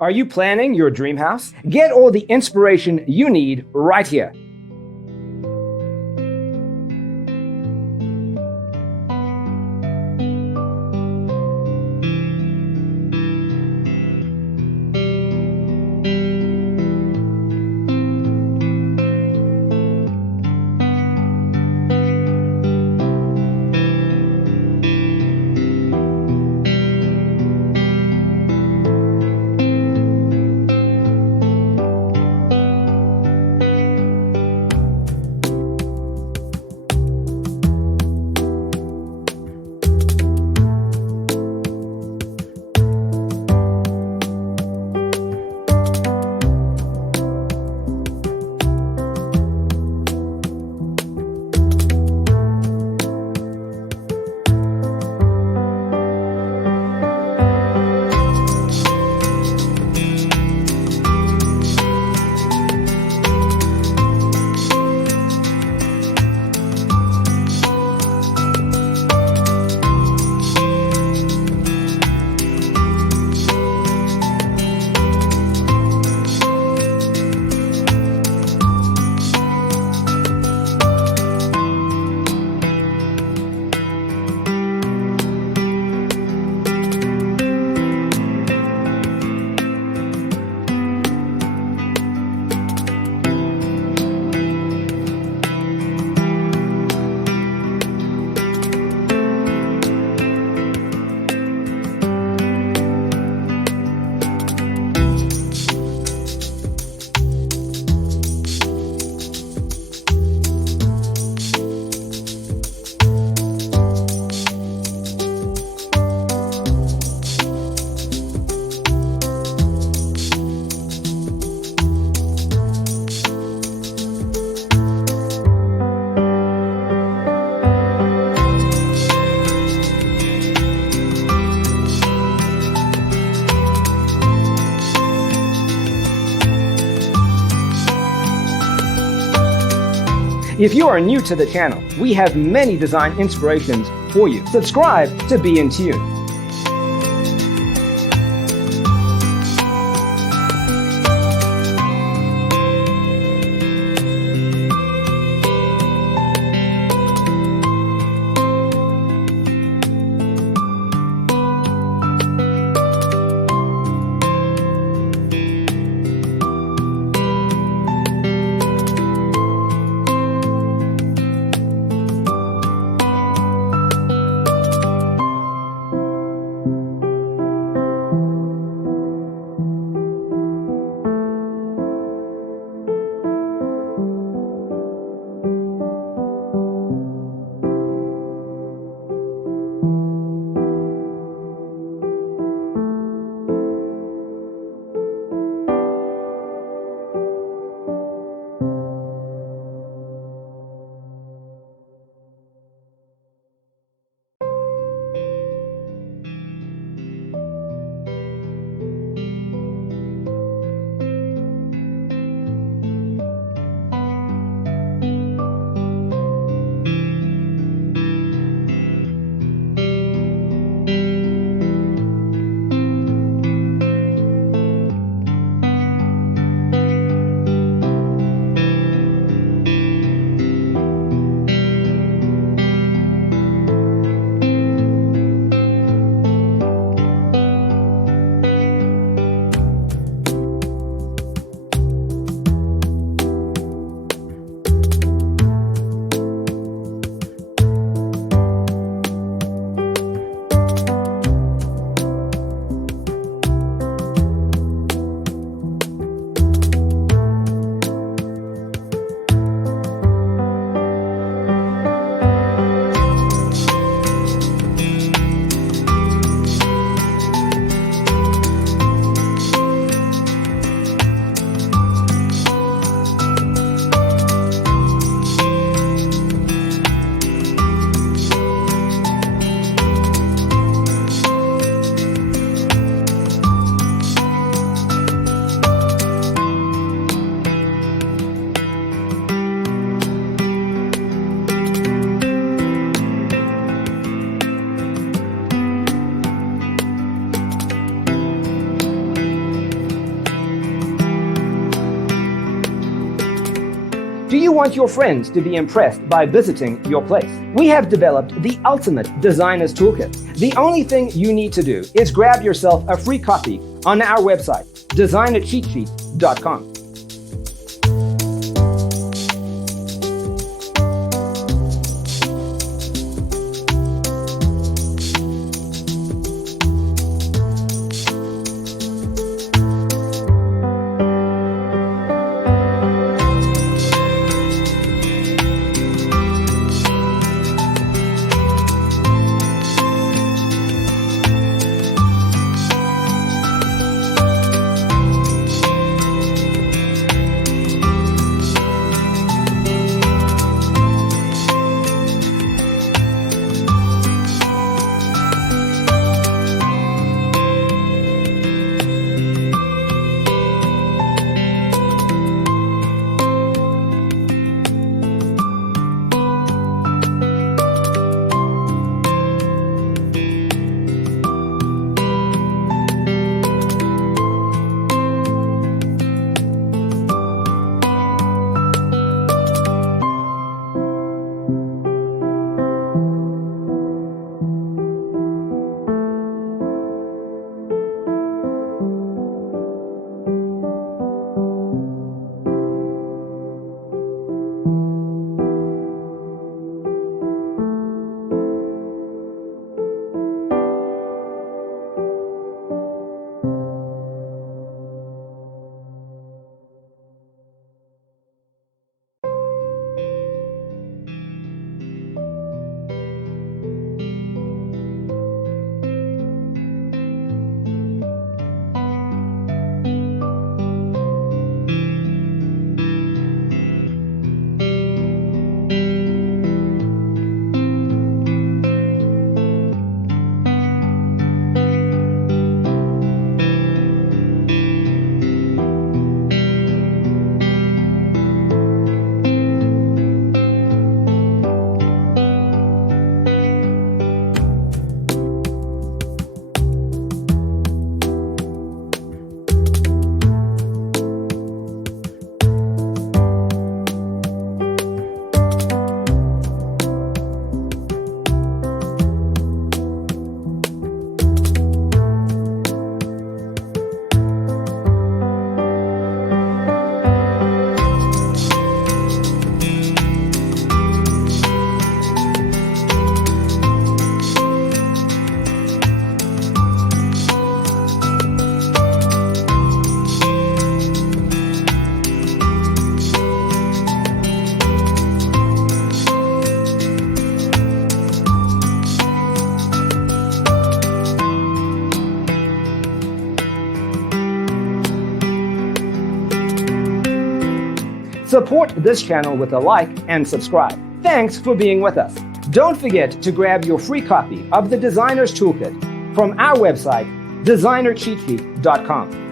Are you planning your dream house? Get all the inspiration you need right here. If you are new to the channel, we have many design inspirations for you. Subscribe to be in tune. you want your friends to be impressed by visiting your place? We have developed the ultimate designer's toolkit. The only thing you need to do is grab yourself a free copy on our website, designercheatsheet.com. Support this channel with a like and subscribe. Thanks for being with us. Don't forget to grab your free copy of the Designer's Toolkit from our website, designercheatsheet.com.